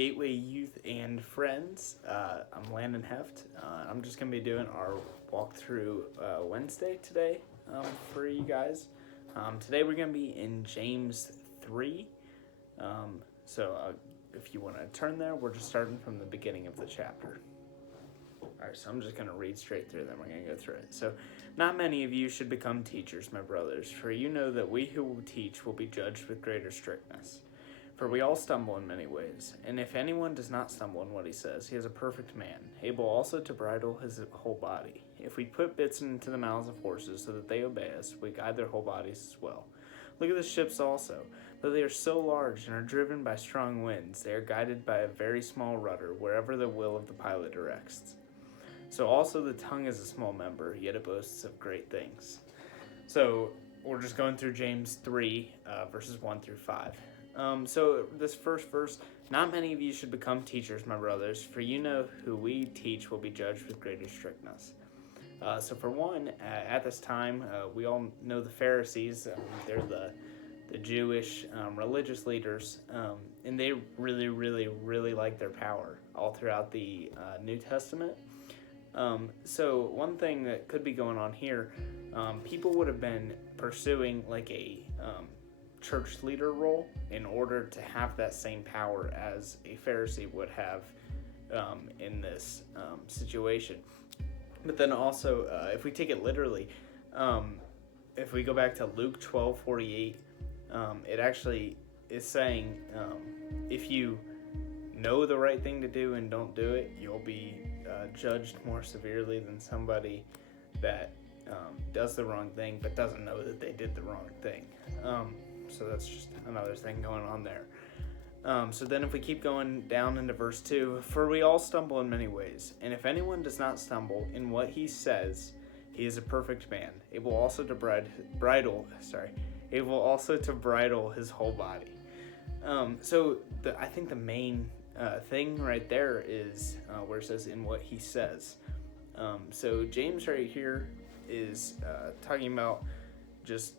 Gateway Youth and Friends. I'm Landon Heft. I'm just going to be doing our walkthrough Wednesday today for you guys. Today we're going to be in James 3. If you want to turn there, we're just starting from the beginning of the chapter. Alright, so I'm just going to read straight through them. We're going to go through it. So, not many of you should become teachers, my brothers, for you know that we who will teach will be judged with greater strictness. For we all stumble in many ways, and if anyone does not stumble in what he says, he is a perfect man, able also to bridle his whole body. If we put bits into the mouths of horses so that they obey us, we guide their whole bodies as well. Look at the ships also. Though they are so large and are driven by strong winds, they are guided by a very small rudder wherever the will of the pilot directs. So also the tongue is a small member, yet it boasts of great things. So we're just going through James 3, verses 1 through 5. So this first verse, not many of you should become teachers, my brothers, for you know who we teach will be judged with greater strictness. So for one, at this time, we all know the Pharisees. They're the Jewish religious leaders, and they really like their power all throughout the New Testament. So one thing that could be going on here, people would have been pursuing like a church leader role in order to have that same power as a Pharisee would have in this situation. But then also, if we take it literally, if we go back to Luke 12:48, it actually is saying if you know the right thing to do and don't do it, you'll be judged more severely than somebody that does the wrong thing but doesn't know that they did the wrong thing. So that's just another thing going on there. So then if we keep going down into verse 2, for we all stumble in many ways, and if anyone does not stumble in what he says, he is a perfect man, able also to bridle his whole body. I think the main thing right there is where it says in what he says. So James right here is talking about just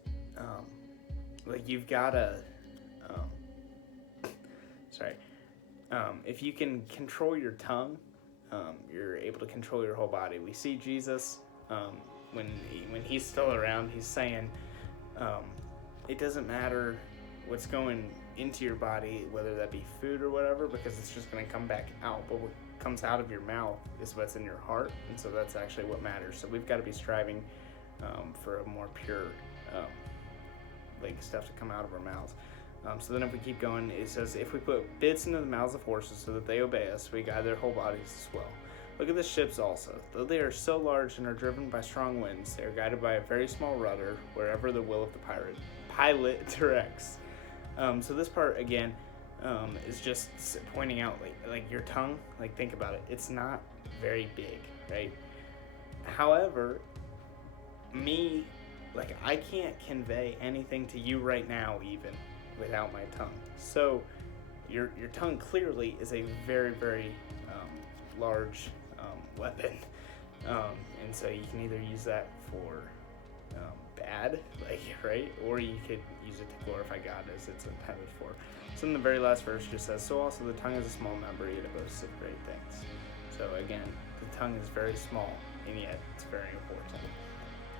like you've got to if you can control your tongue, you're able to control your whole body. We see Jesus when he's still around, he's saying it doesn't matter what's going into your body, whether that be food or whatever, because it's just going to come back out. But what comes out of your mouth is what's in your heart, and so that's actually what matters. So we've got to be striving for a more pure stuff to come out of our mouths. So then if we keep going, it says, if we put bits into the mouths of horses so that they obey us, we guide their whole bodies as well. Look at the ships also. Though they are so large and are driven by strong winds, they are guided by a very small rudder wherever the will of the pilot directs. So this part, again, is just pointing out, like your tongue, think about it. It's not very big, right? However, I can't convey anything to you right now even without my tongue. So your tongue clearly is a very, very large weapon. And so you can either use that for bad, right? Or you could use it to glorify God as it's intended for. So in the very last verse just says, so also the tongue is a small member, yet it boasts of great things. So again, the tongue is very small, and yet it's very important.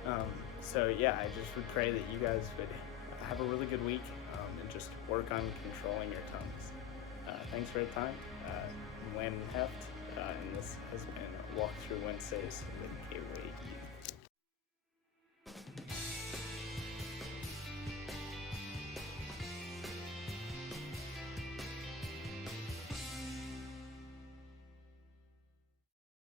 I just would pray that you guys would have a really good week and just work on controlling your tongues. Thanks for your time. I'm Landon Heft, and this has been Walk Through Wednesdays with Gateway.